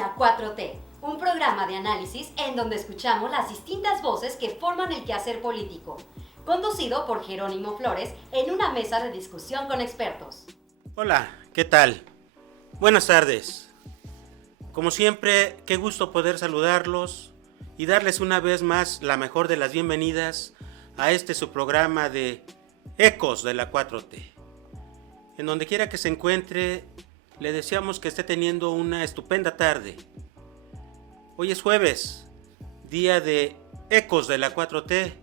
la 4T, un programa de análisis en donde escuchamos las distintas voces que forman el quehacer político, conducido por Jerónimo Flores en una mesa de discusión con expertos. Hola, ¿qué tal? Buenas tardes. Como siempre, qué gusto poder saludarlos y darles una vez más la mejor de las bienvenidas a su programa de Ecos de la 4T. En donde quiera que se encuentre, le deseamos que esté teniendo una estupenda tarde. Hoy es jueves, día de Ecos de la 4T,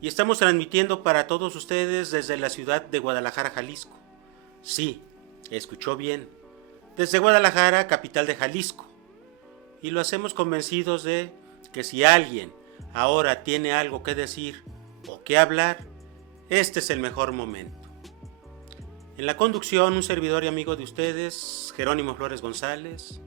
y estamos transmitiendo para todos ustedes desde la ciudad de Guadalajara, Jalisco. Sí, escuchó bien, desde Guadalajara, capital de Jalisco. Y lo hacemos convencidos de que si alguien ahora tiene algo que decir o que hablar, este es el mejor momento. En la conducción, un servidor y amigo de ustedes, Jerónimo Flores González,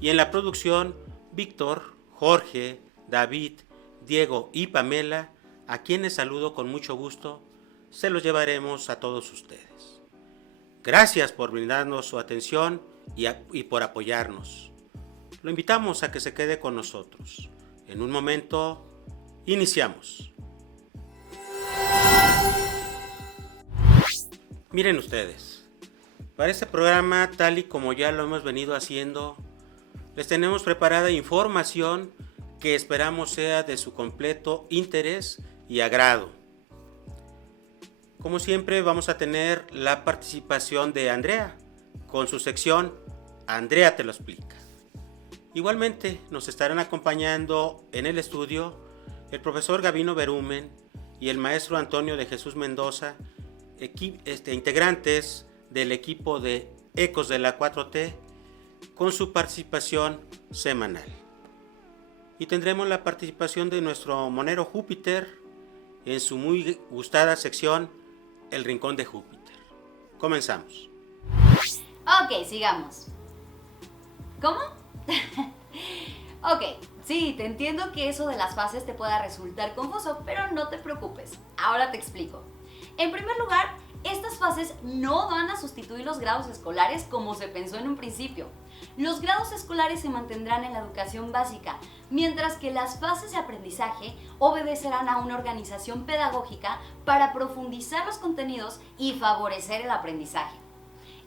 y en la producción, Víctor, Jorge, David, Diego y Pamela, a quienes saludo con mucho gusto. Se los llevaremos a todos ustedes. Gracias por brindarnos su atención y por apoyarnos. Lo invitamos a que se quede con nosotros. En un momento, iniciamos. Miren ustedes, para este programa, tal y como ya lo hemos venido haciendo, les tenemos preparada información que esperamos sea de su completo interés y agrado. Como siempre, vamos a tener la participación de Andrea con su sección Andrea te lo explica. Igualmente nos estarán acompañando en el estudio el profesor Gabino Berumen y el maestro Antonio de Jesús Mendoza, integrantes del equipo de Ecos de la 4T, con su participación semanal. Y tendremos la participación de nuestro monero Júpiter en su muy gustada sección El Rincón de Júpiter. Comenzamos. Ok, sigamos. ¿Cómo? Ok, sí, te entiendo que eso de las fases te pueda resultar confuso, pero no te preocupes, ahora te explico. En primer lugar, estas fases no van a sustituir los grados escolares como se pensó en un principio. Los grados escolares se mantendrán en la educación básica, mientras que las fases de aprendizaje obedecerán a una organización pedagógica para profundizar los contenidos y favorecer el aprendizaje.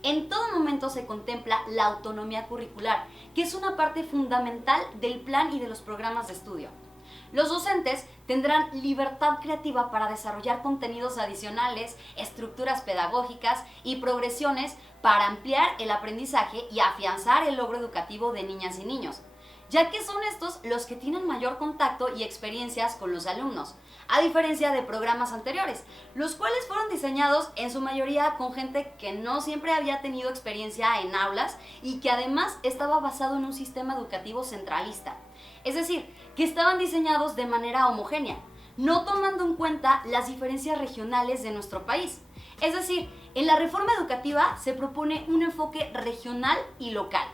En todo momento se contempla la autonomía curricular, que es una parte fundamental del plan y de los programas de estudio. Los docentes tendrán libertad creativa para desarrollar contenidos adicionales, estructuras pedagógicas y progresiones para ampliar el aprendizaje y afianzar el logro educativo de niñas y niños, ya que son estos los que tienen mayor contacto y experiencias con los alumnos, a diferencia de programas anteriores, los cuales fueron diseñados en su mayoría con gente que no siempre había tenido experiencia en aulas y que además estaba basado en un sistema educativo centralista. Es decir, que estaban diseñados de manera homogénea, no tomando en cuenta las diferencias regionales de nuestro país. Es decir, en la reforma educativa se propone un enfoque regional y local.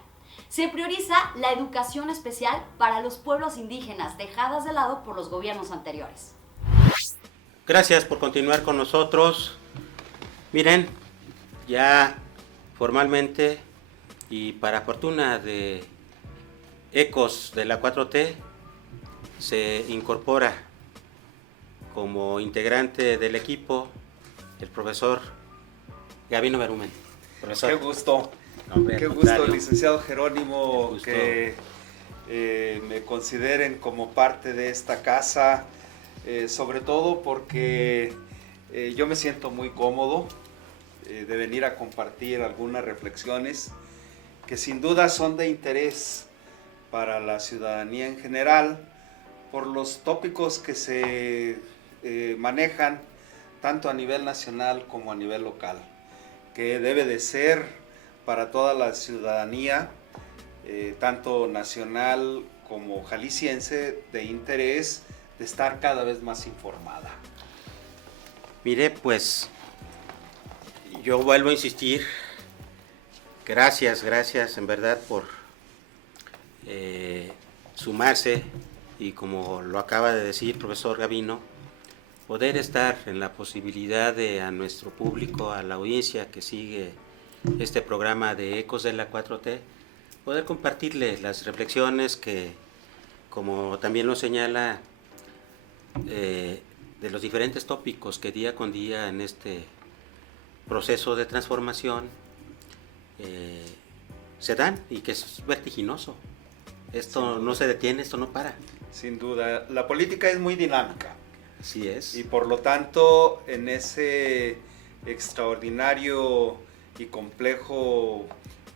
Se prioriza la educación especial para los pueblos indígenas, dejadas de lado por los gobiernos anteriores. Gracias por continuar con nosotros. Miren, ya formalmente y para fortuna de Ecos de la 4T, se incorpora como integrante del equipo el profesor Gabino Berumen. Profesor. Qué gusto, Hombre, qué gusto, licenciado Jerónimo, que me consideren como parte de esta casa, sobre todo porque yo me siento muy cómodo de venir a compartir algunas reflexiones que sin duda son de interés para la ciudadanía en general, por los tópicos que se manejan tanto a nivel nacional como a nivel local, que debe de ser para toda la ciudadanía, tanto nacional como jalisciense, de interés de estar cada vez más informada. Mire, pues yo vuelvo a insistir, gracias en verdad por sumarse y, como lo acaba de decir profesor Gabino, poder estar en la posibilidad de a nuestro público, a la audiencia que sigue este programa de Ecos de la 4T, poder compartirle las reflexiones que, como también lo señala, de los diferentes tópicos que día con día en este proceso de transformación se dan y que es vertiginoso. Esto no se detiene, esto no para. Sin duda, la política es muy dinámica. Así es. Y por lo tanto, en ese extraordinario y complejo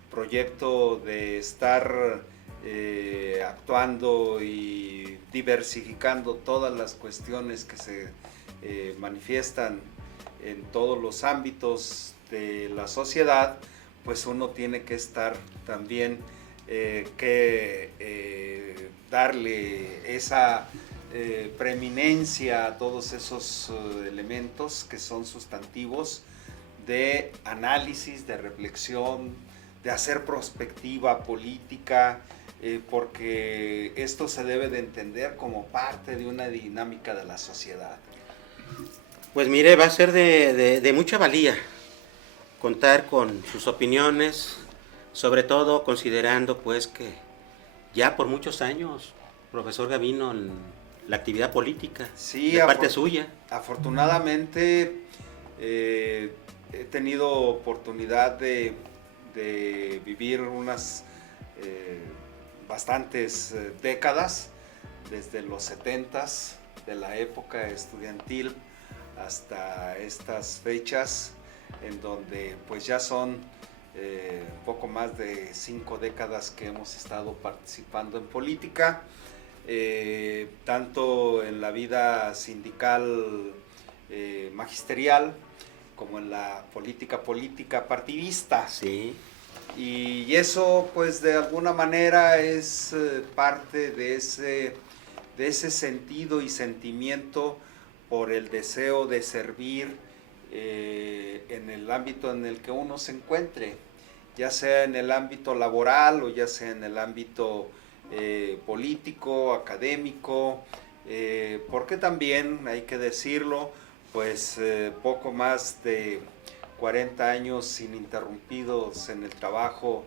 proyecto de estar actuando y diversificando todas las cuestiones que se manifiestan en todos los ámbitos de la sociedad, pues uno tiene que estar también darle esa preeminencia a todos esos elementos que son sustantivos de análisis, de reflexión, de hacer prospectiva política, porque esto se debe de entender como parte de una dinámica de la sociedad. Pues mire, va a ser de mucha valía contar con sus opiniones, sobre todo considerando pues que ya por muchos años, profesor Gavino, en la actividad política, sí, de parte suya. Afortunadamente he tenido oportunidad de vivir unas bastantes décadas, desde los 70s, de la época estudiantil hasta estas fechas, en donde pues ya son poco más de 5 décadas que hemos estado participando en política, tanto en la vida sindical magisterial como en la política partidista. Sí. Y eso pues de alguna manera es parte de ese sentido y sentimiento por el deseo de servir en el ámbito en el que uno se encuentre, ya sea en el ámbito laboral o ya sea en el ámbito político, académico, porque también hay que decirlo, pues poco más de 40 años ininterrumpidos en el trabajo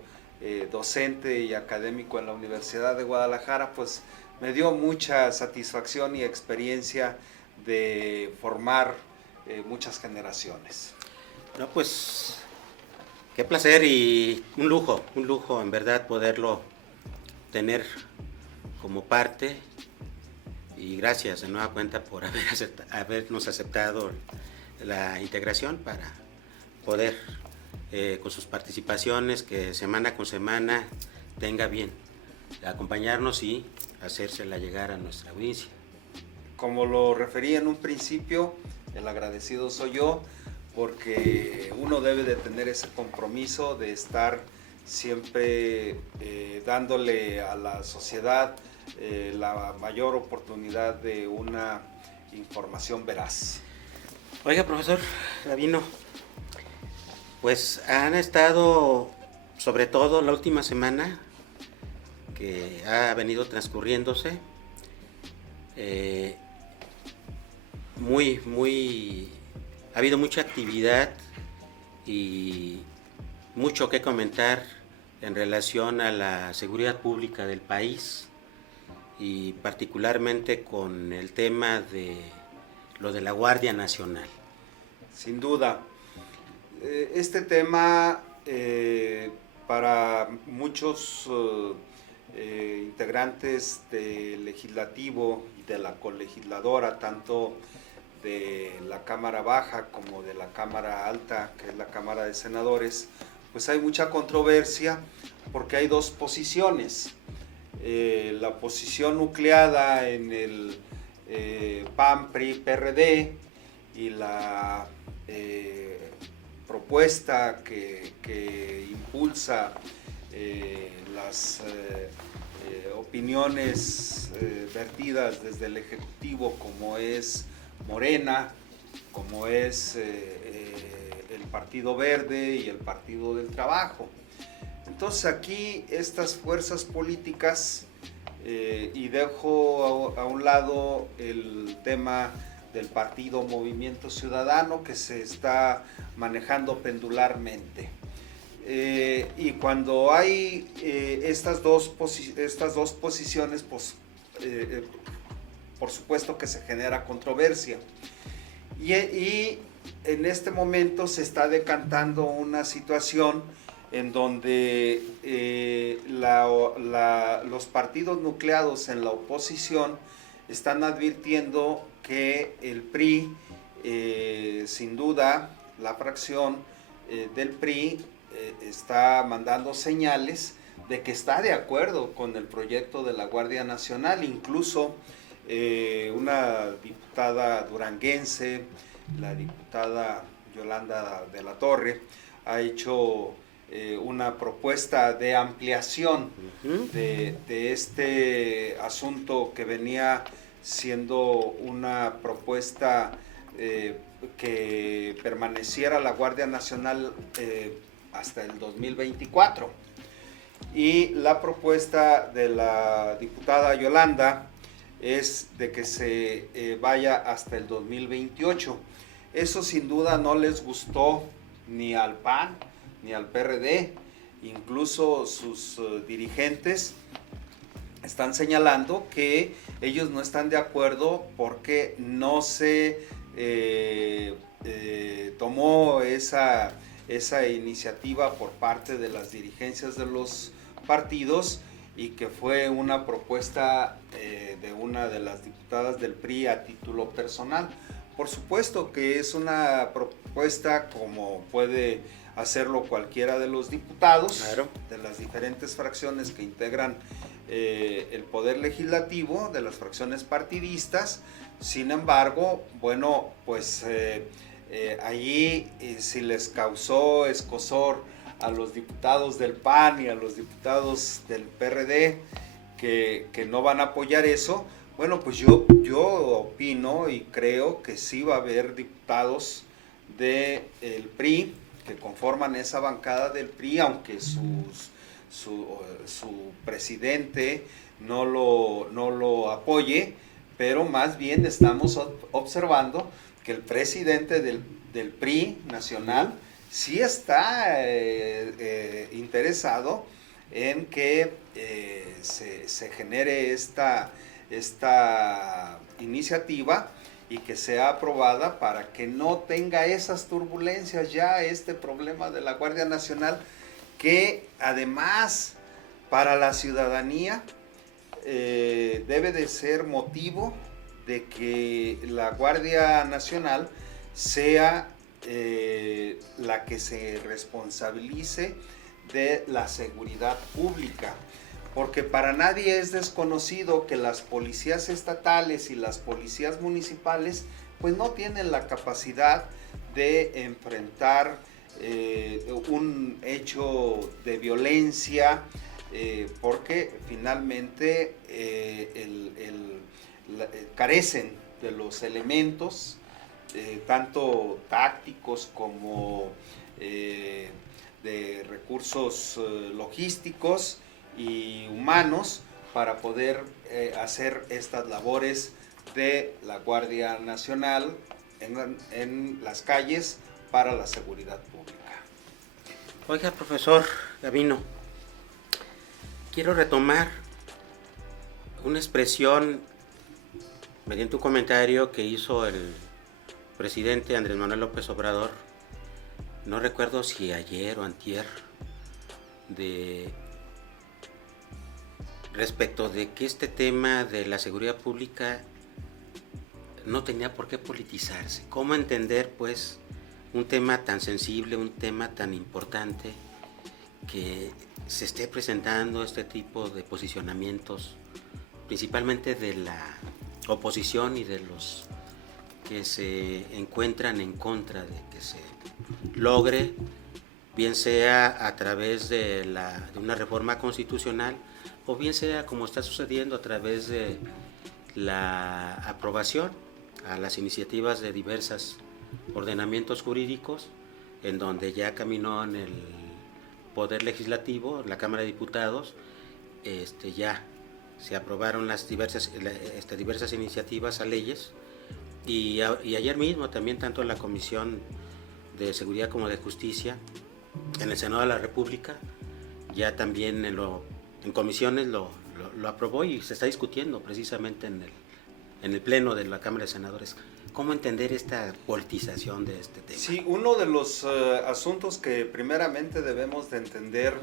docente y académico en la Universidad de Guadalajara, pues me dio mucha satisfacción y experiencia de formar muchas generaciones. No, pues qué placer y un lujo en verdad poderlo tener como parte, y gracias de nueva cuenta por habernos aceptado la integración para poder con sus participaciones, que semana con semana tenga bien acompañarnos y hacérsela llegar a nuestra audiencia. Como lo referí en un principio, el agradecido soy yo, porque uno debe de tener ese compromiso de estar siempre dándole a la sociedad la mayor oportunidad de una información veraz. Oiga, profesor Gavino, pues han estado, sobre todo la última semana que ha venido transcurriéndose, ha habido mucha actividad y mucho que comentar en relación a la seguridad pública del país, y particularmente con el tema de lo de la Guardia Nacional. Sin duda, este tema para muchos integrantes del legislativo y de la colegisladora, tanto de la Cámara Baja como de la Cámara Alta, que es la Cámara de Senadores, pues hay mucha controversia porque hay dos posiciones. La posición nucleada en el PAN, PRI, PRD, y la propuesta que impulsa las opiniones vertidas desde el Ejecutivo, como es Morena, como es el Partido Verde y el Partido del Trabajo. Entonces aquí estas fuerzas políticas, y dejo a un lado el tema del partido Movimiento Ciudadano, que se está manejando pendularmente. Y cuando hay estas dos posiciones, pues por supuesto que se genera controversia. Y en este momento se está decantando una situación en donde los partidos nucleados en la oposición están advirtiendo que el PRI, sin duda, la fracción del PRI está mandando señales de que está de acuerdo con el proyecto de la Guardia Nacional. Incluso una diputada duranguense, la diputada Yolanda de la Torre, ha hecho una propuesta de ampliación de este asunto que venía siendo una propuesta que permaneciera la Guardia Nacional hasta el 2024. Y la propuesta de la diputada Yolanda es de que se vaya hasta el 2028. Eso sin duda no les gustó ni al PAN ni al PRD. Incluso sus dirigentes están señalando que ellos no están de acuerdo porque no se tomó esa iniciativa por parte de las dirigencias de los partidos, y que fue una propuesta de una de las diputadas del PRI a título personal. Por supuesto que es una propuesta como puede hacerlo cualquiera de los diputados, claro, de las diferentes fracciones que integran el poder legislativo, de las fracciones partidistas. Sin embargo, bueno, pues allí si les causó escozor a los diputados del PAN y a los diputados del PRD que no van a apoyar eso, bueno, pues yo opino y creo que sí va a haber diputados del PRI que conforman esa bancada del PRI, aunque su presidente no lo apoye, pero más bien estamos observando que el presidente del PRI nacional sí está interesado en que se genere esta iniciativa y que sea aprobada para que no tenga esas turbulencias ya este problema de la Guardia Nacional, que además para la ciudadanía debe de ser motivo de que la Guardia Nacional sea la que se responsabilice de la seguridad pública, porque para nadie es desconocido que las policías estatales y las policías municipales pues no tienen la capacidad de enfrentar un hecho de violencia, porque finalmente carecen de los elementos tanto tácticos como de recursos logísticos y humanos para poder hacer estas labores de la Guardia Nacional en las calles para la seguridad pública. Oiga, profesor Gavino, quiero retomar una expresión mediante un comentario que hizo el presidente Andrés Manuel López Obrador, no recuerdo si ayer o antier, respecto de que este tema de la seguridad pública no tenía por qué politizarse. ¿Cómo entender, pues, un tema tan sensible, un tema tan importante, que se esté presentando este tipo de posicionamientos, principalmente de la oposición y de los que se encuentran en contra de que se logre, bien sea a través de una reforma constitucional, o bien sea como está sucediendo a través de la aprobación a las iniciativas de diversos ordenamientos jurídicos, en donde ya caminó en el Poder Legislativo, la Cámara de Diputados, ya se aprobaron las diversas iniciativas a leyes, y ayer mismo también tanto la Comisión de Seguridad como de Justicia en el Senado de la República, ya también en comisiones lo aprobó y se está discutiendo precisamente en el Pleno de la Cámara de Senadores. ¿Cómo entender esta politización de este tema? Sí, uno de los asuntos que primeramente debemos de entender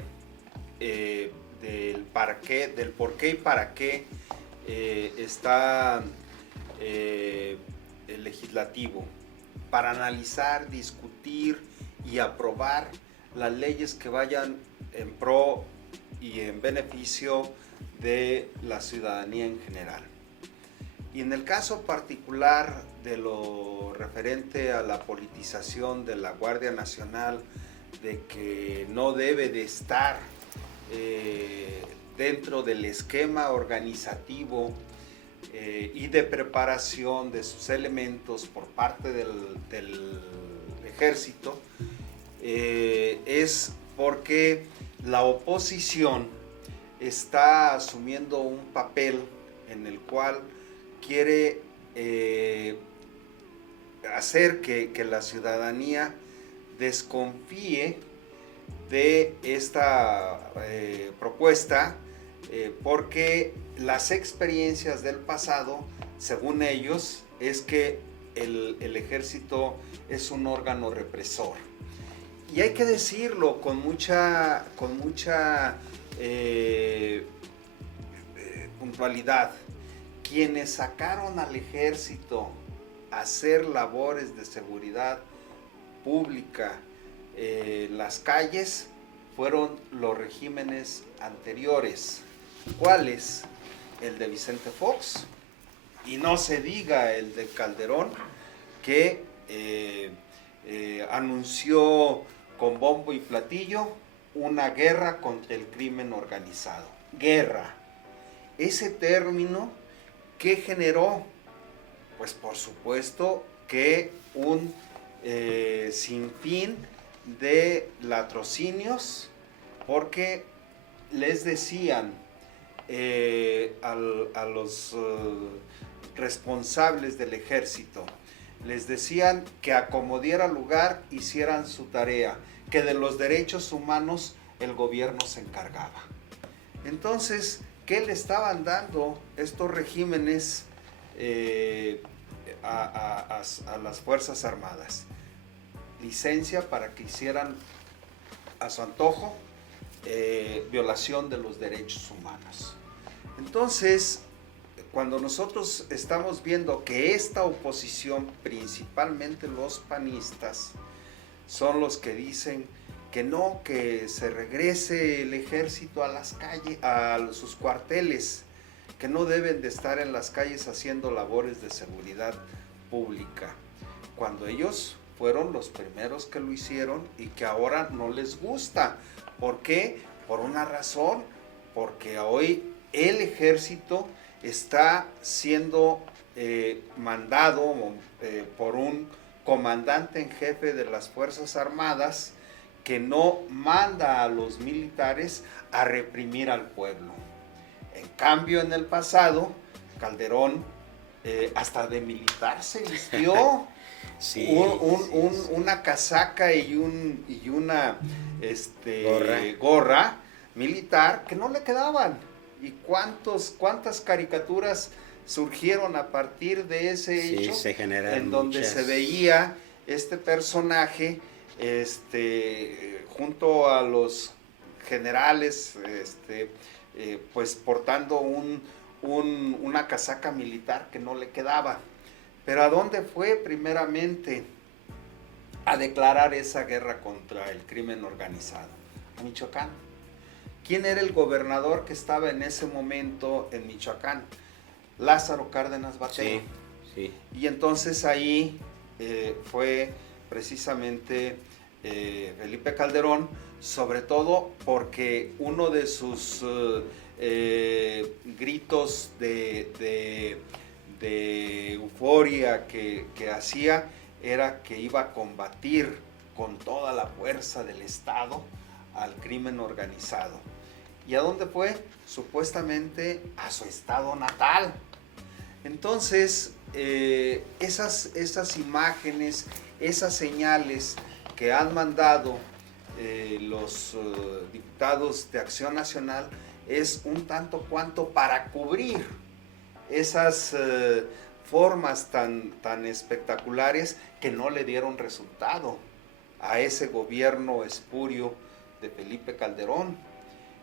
del por qué y para qué está el legislativo, para analizar, discutir y aprobar las leyes que vayan en pro y en beneficio de la ciudadanía en general. Y en el caso particular de lo referente a la politización de la Guardia Nacional, de que no debe de estar dentro del esquema organizativo y de preparación de sus elementos por parte del ejército, es porque la oposición está asumiendo un papel en el cual quiere hacer que la ciudadanía desconfíe de esta propuesta, porque las experiencias del pasado, según ellos, es que el ejército es un órgano represor. Y hay que decirlo con mucha puntualidad. Quienes sacaron al ejército a hacer labores de seguridad pública en las calles fueron los regímenes anteriores. ¿Cuáles? El de Vicente Fox, y no se diga el de Calderón, que anunció con bombo y platillo una guerra contra el crimen organizado. Guerra. Ese término, ¿qué generó? Pues por supuesto que un sinfín de latrocinios, porque les decían a los responsables del ejército, les decían que a como diera lugar hicieran su tarea, que de los derechos humanos el gobierno se encargaba. Entonces, ¿qué le estaban dando estos regímenes a las Fuerzas Armadas? Licencia para que hicieran a su antojo violación de los derechos humanos. Entonces, cuando nosotros estamos viendo que esta oposición, principalmente los panistas, son los que dicen que no, que se regrese el ejército a las calles, a sus cuarteles, que no deben de estar en las calles haciendo labores de seguridad pública, cuando ellos fueron los primeros que lo hicieron y que ahora no les gusta. ¿Por qué? Por una razón, porque hoy el ejército está siendo mandado por un comandante en jefe de las Fuerzas Armadas que no manda a los militares a reprimir al pueblo. En cambio, en el pasado, Calderón hasta de militar se vistió. Sí, una casaca y una gorra militar que no le quedaban. ¿Y cuántas caricaturas surgieron a partir de ese hecho? Se en donde se veía este personaje junto a los generales, pues portando una casaca militar que no le quedaba. Pero ¿a dónde fue primeramente a declarar esa guerra contra el crimen organizado? A Michoacán. ¿Quién era el gobernador que estaba en ese momento en Michoacán? Lázaro Cárdenas Batero. Sí. Y entonces ahí fue precisamente Felipe Calderón, sobre todo porque uno de sus gritos de euforia que hacía era que iba a combatir con toda la fuerza del Estado al crimen organizado. ¿Y a dónde fue? Supuestamente a su estado natal. Entonces, esas imágenes, esas señales que han mandado los diputados de Acción Nacional es un tanto cuanto para cubrir esas formas tan espectaculares que no le dieron resultado a ese gobierno espurio de Felipe Calderón,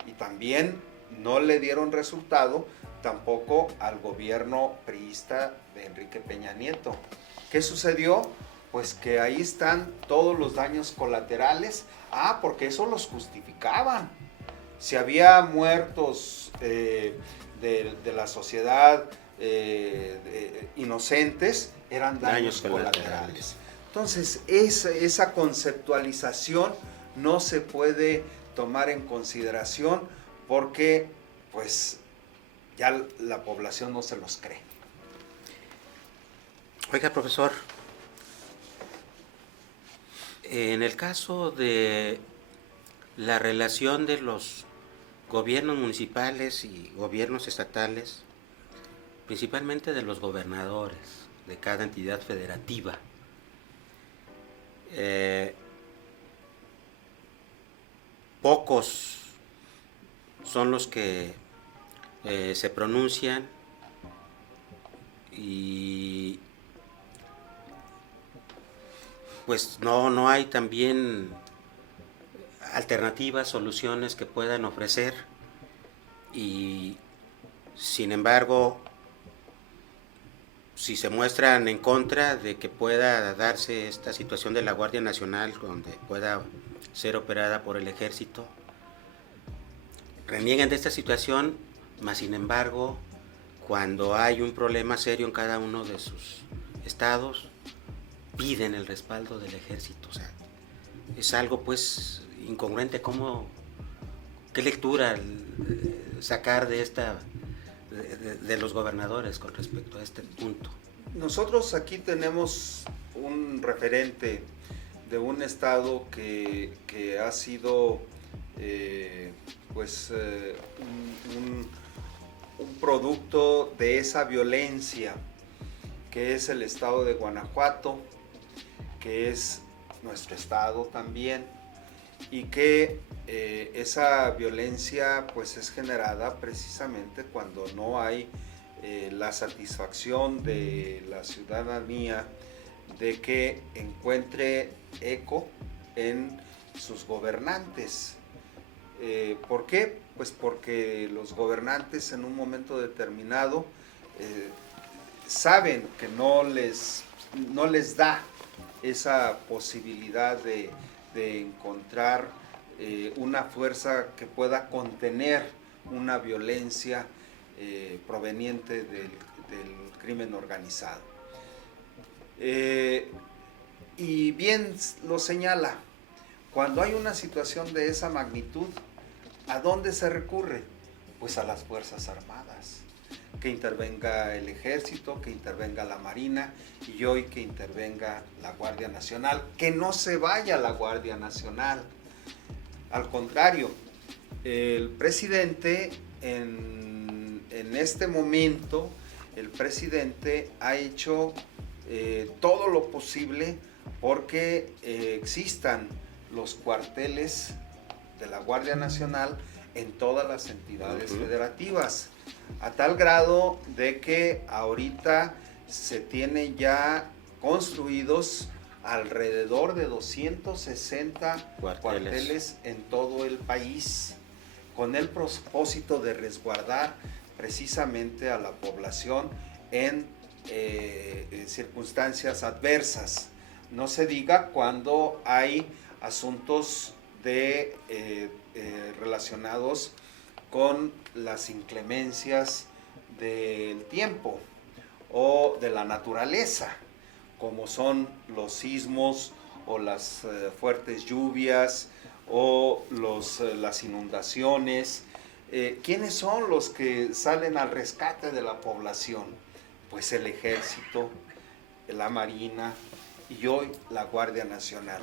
y también no le dieron resultado tampoco al gobierno priista de Enrique Peña Nieto. ¿Qué sucedió? Pues que ahí están todos los daños colaterales. Porque eso los justificaban. Si había muertos de la sociedad inocentes, eran daños colaterales. Entonces, esa conceptualización no se puede tomar en consideración porque, pues, ya la población no se los cree. Oiga, profesor, en el caso de la relación de los gobiernos municipales y gobiernos estatales, principalmente de los gobernadores de cada entidad federativa, pocos son los que se pronuncian y pues no hay también alternativas, soluciones que puedan ofrecer, y sin embargo, si se muestran en contra de que pueda darse esta situación de la Guardia Nacional, donde pueda ser operada por el Ejército, reniegan de esta situación, mas sin embargo, cuando hay un problema serio en cada uno de sus estados, piden el respaldo del Ejército. O sea, es algo pues incongruente. ¿Qué lectura sacar de de los gobernadores con respecto a este punto? Nosotros aquí tenemos un referente de un estado que ha sido un producto de esa violencia, que es el estado de Guanajuato, que es nuestro estado también, y que esa violencia pues es generada precisamente cuando no hay la satisfacción de la ciudadanía de que encuentre eco en sus gobernantes. ¿Por qué? Pues porque los gobernantes en un momento determinado saben que no les da esa posibilidad de encontrar una fuerza que pueda contener una violencia proveniente del crimen organizado. Y bien lo señala, cuando hay una situación de esa magnitud, ¿a dónde se recurre? Pues a las Fuerzas Armadas. Que intervenga el Ejército, que intervenga la Marina y hoy que intervenga la Guardia Nacional. Que no se vaya la Guardia Nacional. Al contrario, el presidente en este momento, el presidente ha hecho todo lo posible porque existan los cuarteles de la Guardia Nacional en todas las entidades federativas, a tal grado de que ahorita se tienen ya construidos alrededor de 260 cuarteles en todo el país, con el propósito de resguardar precisamente a la población en circunstancias adversas. No se diga cuando hay asuntos relacionados con las inclemencias del tiempo o de la naturaleza, como son los sismos o las fuertes lluvias o las inundaciones. ¿Quiénes son los que salen al rescate de la población? Pues el Ejército, la Marina y hoy la Guardia Nacional.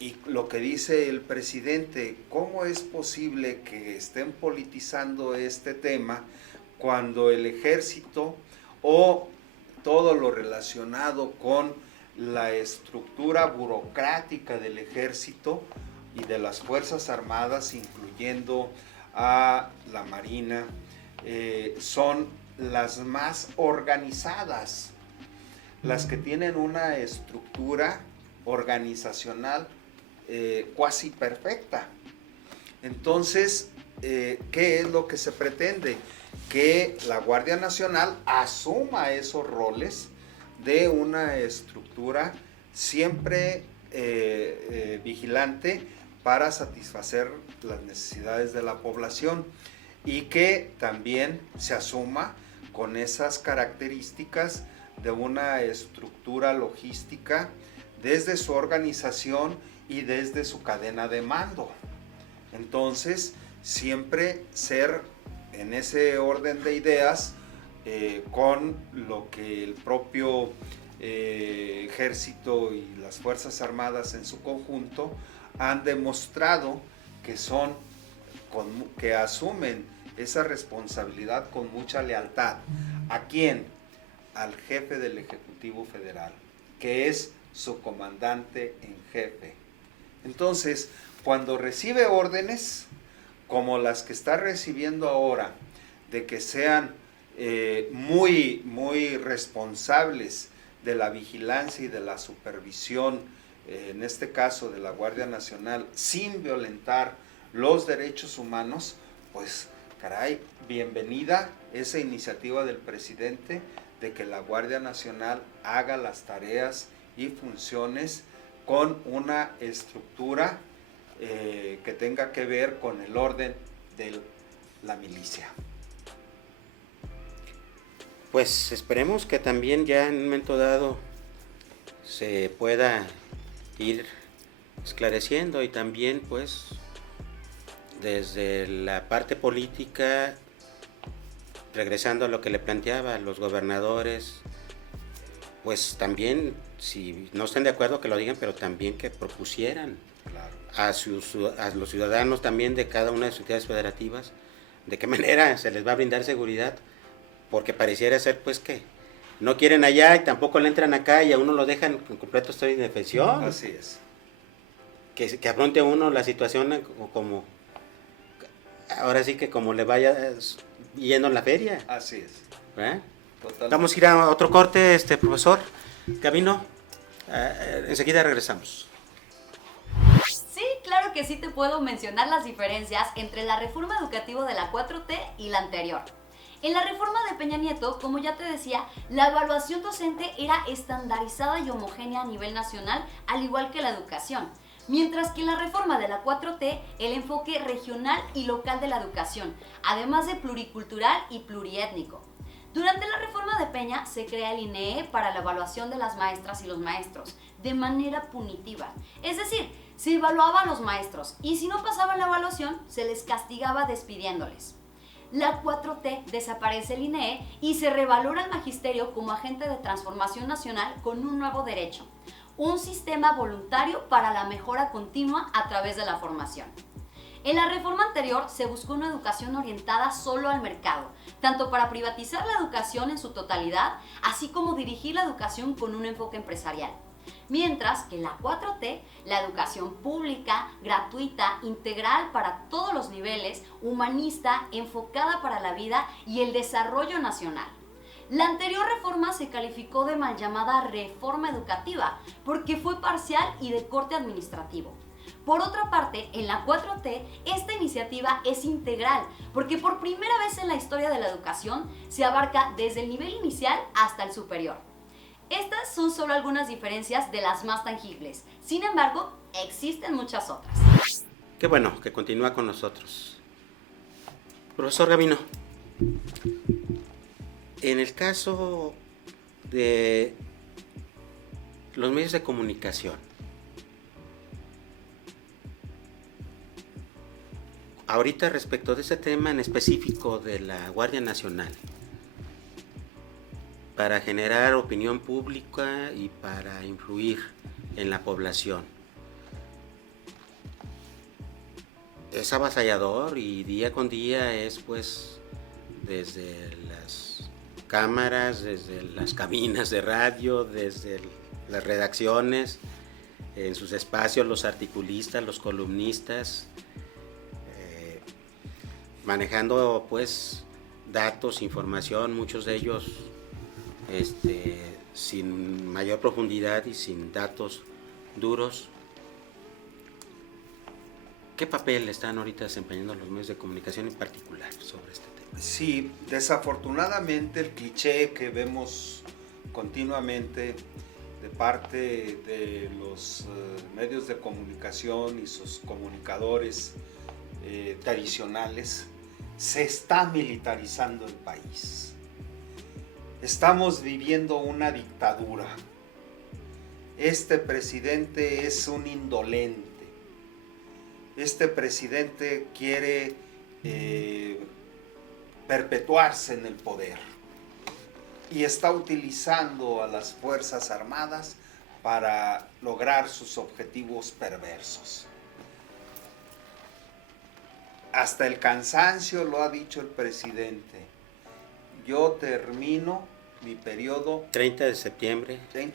Y lo que dice el presidente, ¿cómo es posible que estén politizando este tema cuando el Ejército o todo lo relacionado con la estructura burocrática del Ejército y de las Fuerzas Armadas, incluyendo a la Marina, son las más organizadas, las que tienen una estructura organizacional cuasi perfecta. Entonces, ¿qué es lo que se pretende? Que la Guardia Nacional asuma esos roles de una estructura siempre vigilante para satisfacer las necesidades de la población, y que también se asuma con esas características de una estructura logística desde su organización y desde su cadena de mando. Entonces, siempre ser en ese orden de ideas con lo que el propio ejército y las Fuerzas Armadas en su conjunto han demostrado que asumen esa responsabilidad con mucha lealtad. ¿A quién? Al jefe del Ejecutivo Federal, que es su comandante en jefe. Entonces, cuando recibe órdenes como las que está recibiendo ahora, de que sean muy responsables de la vigilancia y de la supervisión, en este caso de la Guardia Nacional, sin violentar los derechos humanos, pues caray, bienvenida esa iniciativa del presidente de que la Guardia Nacional haga las tareas y funciones con una estructura que tenga que ver con el orden de la milicia. Pues esperemos que también ya en un momento dado se pueda ir esclareciendo, y también pues desde la parte política, regresando a lo que le planteaba a los gobernadores, pues también, si no están de acuerdo, que lo digan, pero también que propusieran a los ciudadanos también de cada una de sus entidades federativas de qué manera se les va a brindar seguridad, porque pareciera ser pues que no quieren allá y tampoco le entran acá, y a uno lo dejan en completo estado de indefensión. Así es. Que afronte uno la situación como, ahora sí que como le vaya yendo en la feria. Así es. Totalmente. Vamos a ir a otro corte, profesor Gavino. Enseguida regresamos. Sí, claro que sí te puedo mencionar las diferencias entre la reforma educativa de la 4T y la anterior. En la reforma de Peña Nieto, como ya te decía, la evaluación docente era estandarizada y homogénea a nivel nacional, al igual que la educación. Mientras que en la reforma de la 4T, el enfoque regional y local de la educación, además de pluricultural y pluriétnico. Durante la reforma de Peña se crea el INEE para la evaluación de las maestras y los maestros, de manera punitiva. Es decir, se evaluaba a los maestros y si no pasaban la evaluación, se les castigaba despidiéndoles. La 4T desaparece el INEE y se revalora al magisterio como agente de transformación nacional con un nuevo derecho, un sistema voluntario para la mejora continua a través de la formación. En la reforma anterior se buscó una educación orientada solo al mercado, tanto para privatizar la educación en su totalidad, así como dirigir la educación con un enfoque empresarial. Mientras que en la 4T, la educación pública, gratuita, integral para todos los niveles, humanista, enfocada para la vida y el desarrollo nacional. La anterior reforma se calificó de mal llamada reforma educativa porque fue parcial y de corte administrativo. Por otra parte, en la 4T, esta iniciativa es integral porque por primera vez en la historia de la educación se abarca desde el nivel inicial hasta el superior. Estas son solo algunas diferencias de las más tangibles. Sin embargo, existen muchas otras. Qué bueno que continúa con nosotros. Profesor Gavino, en el caso de los medios de comunicación, ahorita respecto de ese tema en específico de la Guardia Nacional, para generar opinión pública y para influir en la población, es avasallador y día con día es pues desde las cámaras, desde las cabinas de radio, desde las redacciones, en sus espacios, los articulistas, los columnistas, manejando pues datos, información, muchos de ellos sin mayor profundidad y sin datos duros. ¿Qué papel están ahorita desempeñando los medios de comunicación en particular sobre este tema? Sí, desafortunadamente el cliché que vemos continuamente de parte de los medios de comunicación y sus comunicadores tradicionales, se está militarizando el país. Estamos viviendo una dictadura. Este presidente es un indolente. Este presidente quiere perpetuarse en el poder y está utilizando a las Fuerzas Armadas para lograr sus objetivos perversos. Hasta el cansancio lo ha dicho el presidente. Yo termino mi periodo 30 de septiembre del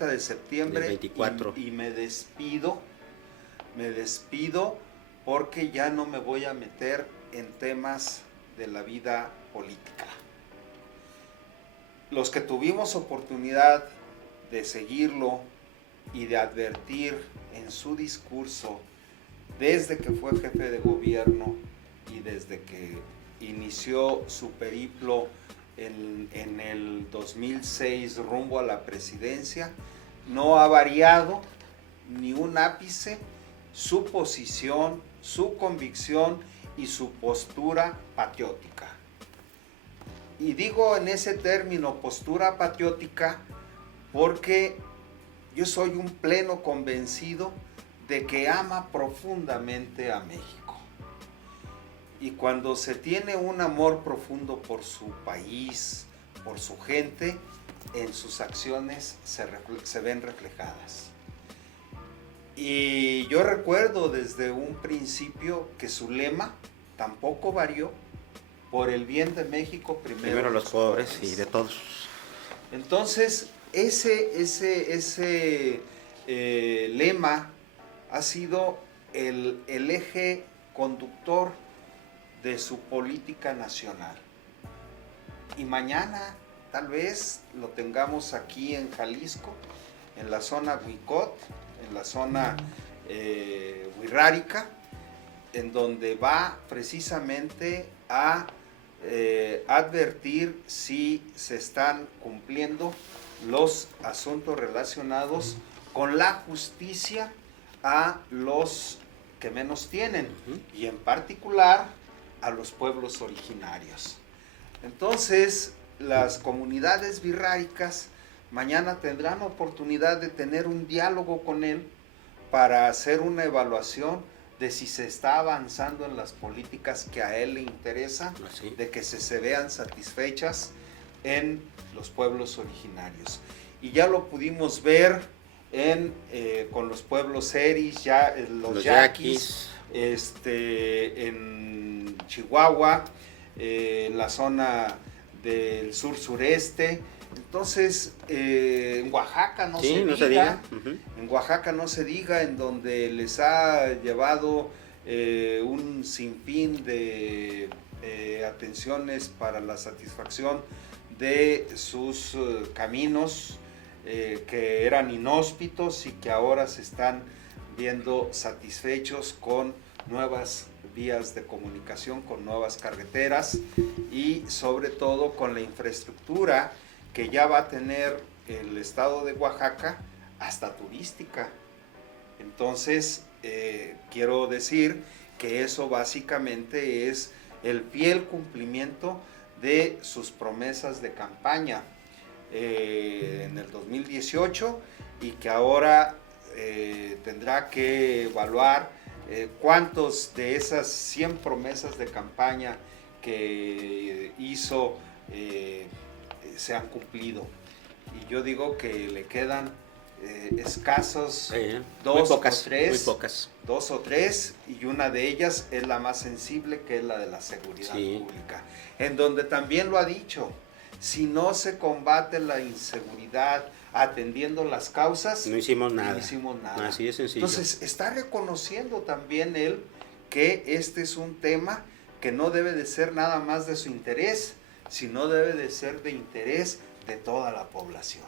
24. Y me despido porque ya no me voy a meter en temas de la vida política. Los que tuvimos oportunidad de seguirlo y de advertir en su discurso desde que fue jefe de gobierno y desde que inició su periplo en el 2006 rumbo a la presidencia, no ha variado ni un ápice su posición, su convicción y su postura patriótica. Y digo en ese término postura patriótica porque yo soy un pleno convencido de que ama profundamente a México. Y cuando se tiene un amor profundo por su país, por su gente, en sus acciones se ven reflejadas. Y yo recuerdo desde un principio que su lema tampoco varió: por el bien de México, primero los pobres y de todos. Entonces, ese lema ha sido el eje conductor de su política nacional. Y mañana tal vez lo tengamos aquí en Jalisco, en la zona Huicot, en la zona Huirrárica, en donde va precisamente a advertir si se están cumpliendo los asuntos relacionados con la justicia a los que menos tienen, y en particular a los pueblos originarios. Entonces, las comunidades birráricas mañana tendrán oportunidad de tener un diálogo con él para hacer una evaluación de si se está avanzando en las políticas que a él le interesan, de que se vean satisfechas en los pueblos originarios. Y ya lo pudimos ver con los pueblos seris, ya los yaquis, en Chihuahua, en la zona del sur-sureste. Entonces, en Oaxaca no se diga. En Oaxaca no se diga, en donde les ha llevado un sinfín de atenciones para la satisfacción de sus caminos que eran inhóspitos y que ahora se están viendo satisfechos con nuevas vías de comunicación, con nuevas carreteras y sobre todo con la infraestructura que ya va a tener el estado de Oaxaca, hasta turística. Entonces, quiero decir que eso básicamente es el fiel cumplimiento de sus promesas de campaña en el 2018, y que ahora tendrá que evaluar cuántos de esas 100 promesas de campaña que hizo se han cumplido. Y yo digo que le quedan escasos dos o tres, y una de ellas es la más sensible, que es la de la seguridad pública, en donde también lo ha dicho: si no se combate la inseguridad atendiendo las causas, no hicimos nada. No hicimos nada. Así de sencillo. Entonces está reconociendo también él que este es un tema que no debe de ser nada más de su interés, sino debe de ser de interés de toda la población.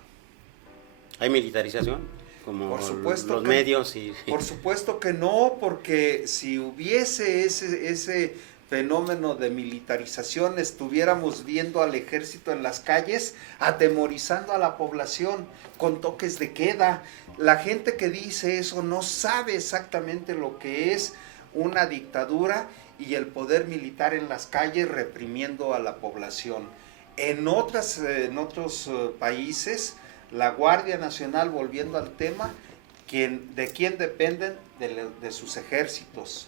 ¿Hay militarización? Como por supuesto los que, medios y... Por supuesto que no, porque si hubiese ese fenómeno de militarización, estuviéramos viendo al ejército en las calles atemorizando a la población con toques de queda. La gente que dice eso no sabe exactamente lo que es una dictadura y el poder militar en las calles reprimiendo a la población. En otros países, la Guardia Nacional, volviendo al tema, ¿de quién dependen? De sus ejércitos.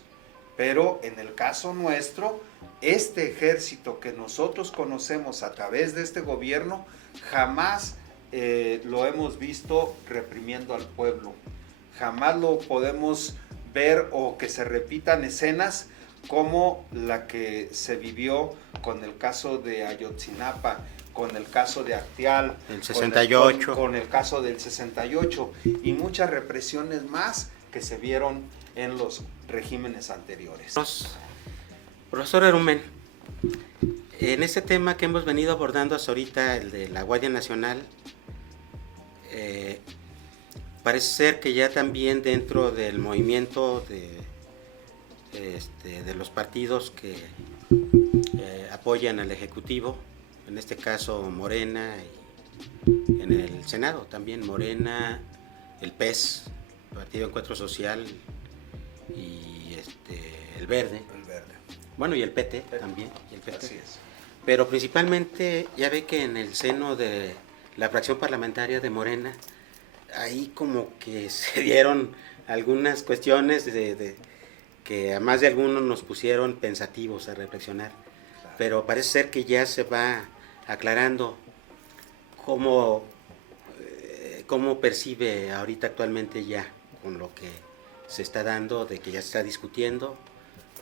Pero en el caso nuestro, este ejército que nosotros conocemos a través de este gobierno, jamás lo hemos visto reprimiendo al pueblo. Jamás lo podemos ver o que se repitan escenas como la que se vivió con el caso de Ayotzinapa, con el caso de Acteal, el 68. Con el caso del 68 y muchas represiones más que se vieron en los regímenes anteriores. Profesor Erumen, en este tema que hemos venido abordando hasta ahorita, el de la Guardia Nacional, parece ser que ya también dentro del movimiento de los partidos que apoyan al Ejecutivo, en este caso Morena, y en el Senado también Morena, el PES, Partido Encuentro Social, y el Verde. Bueno, y el PT también. Y el PT. Así es. Pero principalmente, ya ve que en el seno de la fracción parlamentaria de Morena, ahí como que se dieron algunas cuestiones que a más de algunos nos pusieron pensativos a reflexionar. Claro. Pero parece ser que ya se va aclarando cómo percibe ahorita actualmente ya con lo que se está dando, de que ya se está discutiendo,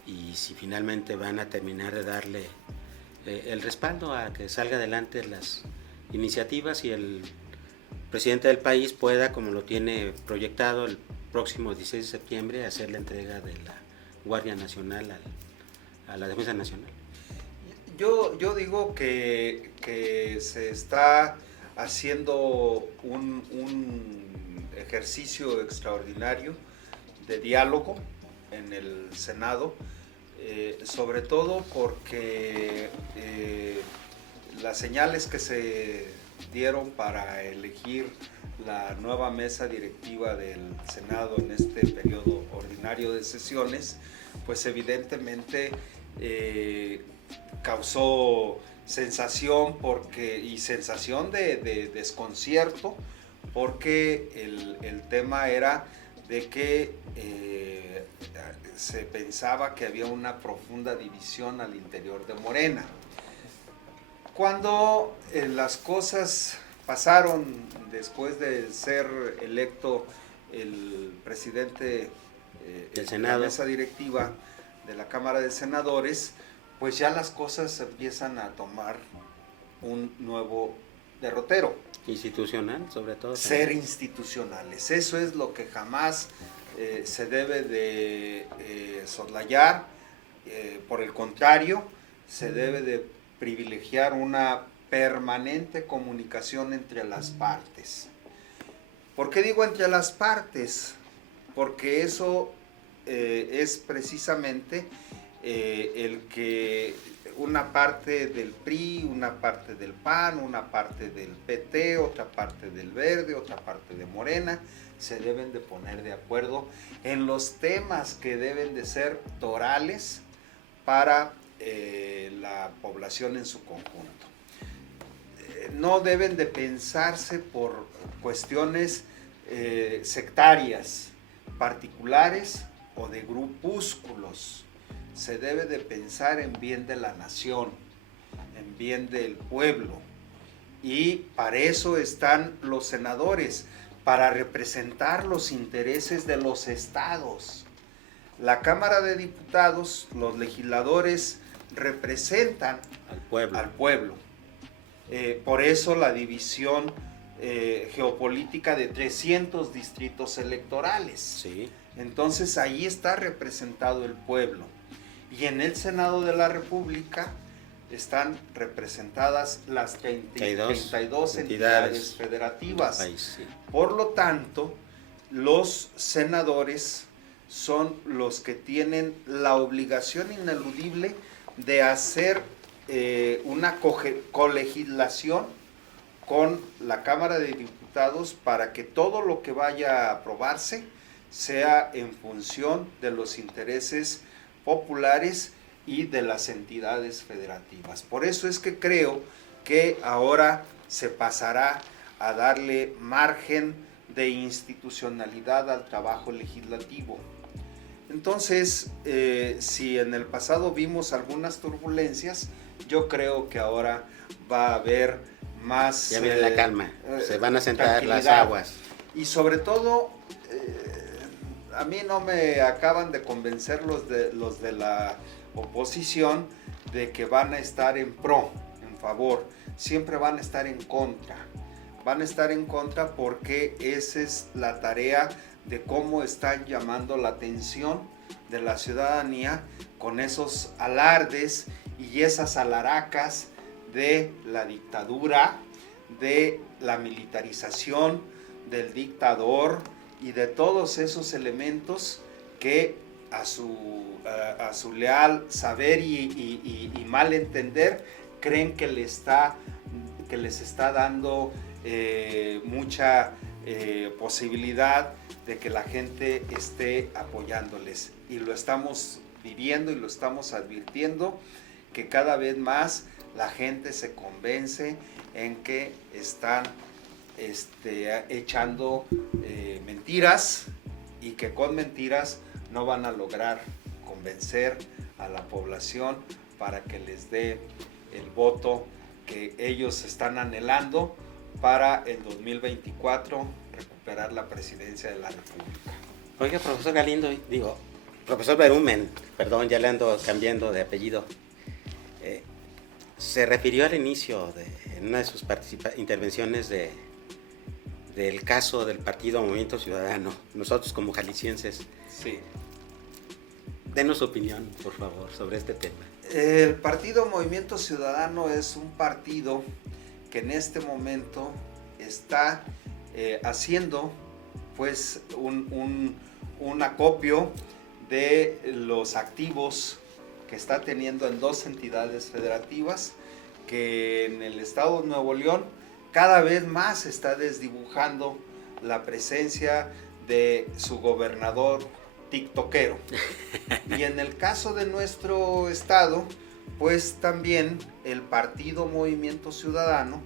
y si finalmente van a terminar de darle el respaldo a que salga adelante las iniciativas y el presidente del país pueda, como lo tiene proyectado, el próximo 16 de septiembre hacer la entrega de la Guardia Nacional a la Defensa Nacional. Yo digo que se está haciendo un ejercicio extraordinario de diálogo en el Senado, sobre todo porque las señales que se dieron para elegir la nueva mesa directiva del Senado en este periodo ordinario de sesiones, pues evidentemente causó sensación y sensación de desconcierto, porque el tema era de que se pensaba que había una profunda división al interior de Morena. Cuando las cosas pasaron después de ser electo el presidente del de Senado, la mesa directiva de la Cámara de Senadores, pues ya las cosas empiezan a tomar un nuevo derrotero. Institucional, sobre todo. Ser institucionales. Eso es lo que jamás se debe de soslayar. Por el contrario, se debe de privilegiar una permanente comunicación entre las partes. ¿Por qué digo entre las partes? Porque eso es precisamente el que una parte del PRI, una parte del PAN, una parte del PT, otra parte del Verde, otra parte de Morena, se deben de poner de acuerdo en los temas que deben de ser torales para la población en su conjunto. No deben de pensarse por cuestiones sectarias, particulares o de grupúsculos. Se debe de pensar en bien de la nación, en bien del pueblo. Y para eso están los senadores, para representar los intereses de los estados. La Cámara de Diputados, los legisladores representan al pueblo. Por eso la división geopolítica de 300 distritos electorales. Sí. Entonces ahí está representado el pueblo. Y en el Senado de la República están representadas las 32 entidades federativas. País, sí. Por lo tanto, los senadores son los que tienen la obligación ineludible de hacer una colegislación con la Cámara de Diputados para que todo lo que vaya a aprobarse sea en función de los intereses populares y de las entidades federativas. Por eso es que creo que ahora se pasará a darle margen de institucionalidad al trabajo legislativo. Entonces, si en el pasado vimos algunas turbulencias, yo creo que ahora va a haber más... Ya viene la calma, se van a sentar las aguas. Y sobre todo, a mí no me acaban de convencer los de la oposición de que van a estar en favor, siempre van a estar en contra. Van a estar en contra porque esa es la tarea de cómo están llamando la atención de la ciudadanía con esos alardes y esas alaracas de la dictadura, de la militarización, del dictador y de todos esos elementos que a su leal saber y mal entender creen que les está dando mucha posibilidad de que la gente esté apoyándoles, y lo estamos viviendo y lo estamos advirtiendo, que cada vez más la gente se convence en que están echando mentiras, y que con mentiras no van a lograr convencer a la población para que les dé el voto que ellos están anhelando para el 2024 recuperar la presidencia de la República. Oiga, profesor Galindo, profesor Berumen, perdón, ya le ando cambiando de apellido. Se refirió al inicio, en una de sus intervenciones, del caso del partido Movimiento Ciudadano, nosotros como jaliscienses. Sí. Denos su opinión, por favor, sobre este tema. El partido Movimiento Ciudadano es un partido que en este momento está haciendo pues un acopio de los activos que está teniendo en 2 entidades federativas, que en el estado de Nuevo León cada vez más está desdibujando la presencia de su gobernador tiktokero. Y en el caso de nuestro estado, pues también el partido Movimiento Ciudadano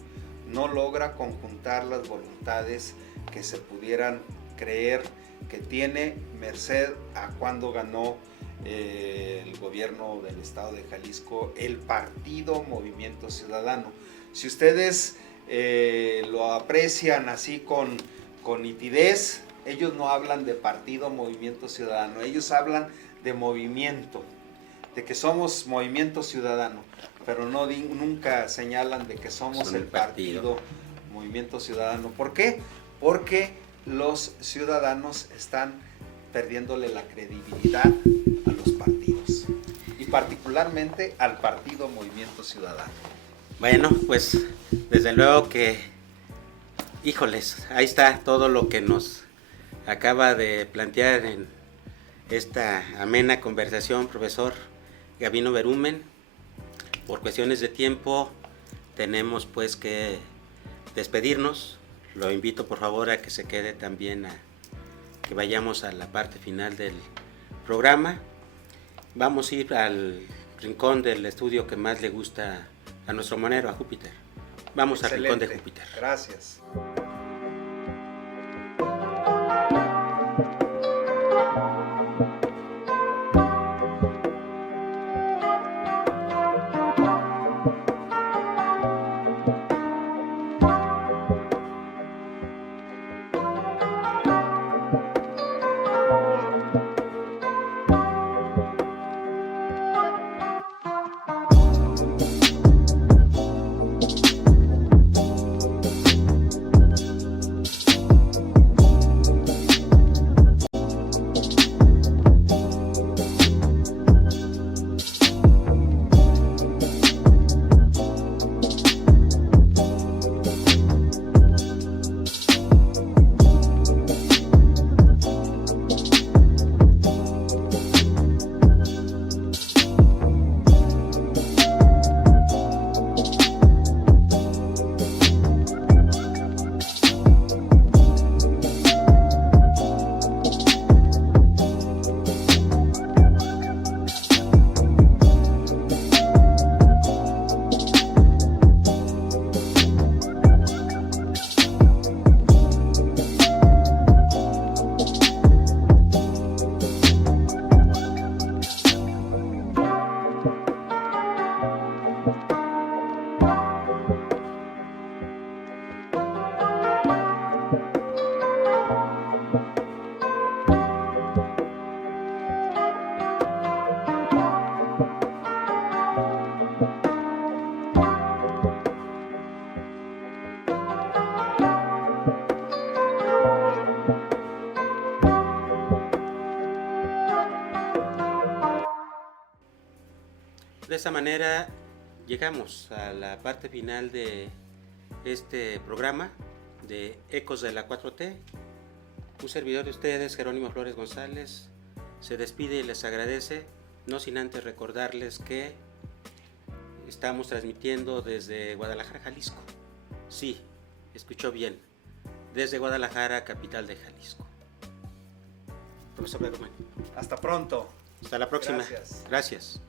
no logra conjuntar las voluntades que se pudieran creer que tiene, merced a cuando ganó el gobierno del estado de Jalisco el partido Movimiento Ciudadano. Si ustedes lo aprecian así con nitidez, ellos no hablan de partido Movimiento Ciudadano, ellos hablan de movimiento, de que somos Movimiento Ciudadano, pero nunca señalan de que somos el partido Movimiento Ciudadano. ¿Por qué? Porque los ciudadanos están perdiéndole la credibilidad a los partidos, y particularmente al partido Movimiento Ciudadano. Bueno, pues desde luego que, híjoles, ahí está todo lo que nos acaba de plantear en esta amena conversación, profesor Gabino Berumen. Por cuestiones de tiempo tenemos pues que despedirnos. Lo invito por favor a que se quede también, a que vayamos a la parte final del programa. Vamos a ir al rincón del estudio que más le gusta a nuestro monero, a Júpiter. Vamos al rincón de Júpiter. Gracias. esta manera llegamos a la parte final de este programa de Ecos de la 4T. Un servidor de ustedes, Jerónimo Flores González, se despide y les agradece, no sin antes recordarles que estamos transmitiendo desde Guadalajara, Jalisco. Sí, escuchó bien, desde Guadalajara, capital de Jalisco. Profesor Bergman. Hasta pronto. Hasta la próxima. Gracias. Gracias.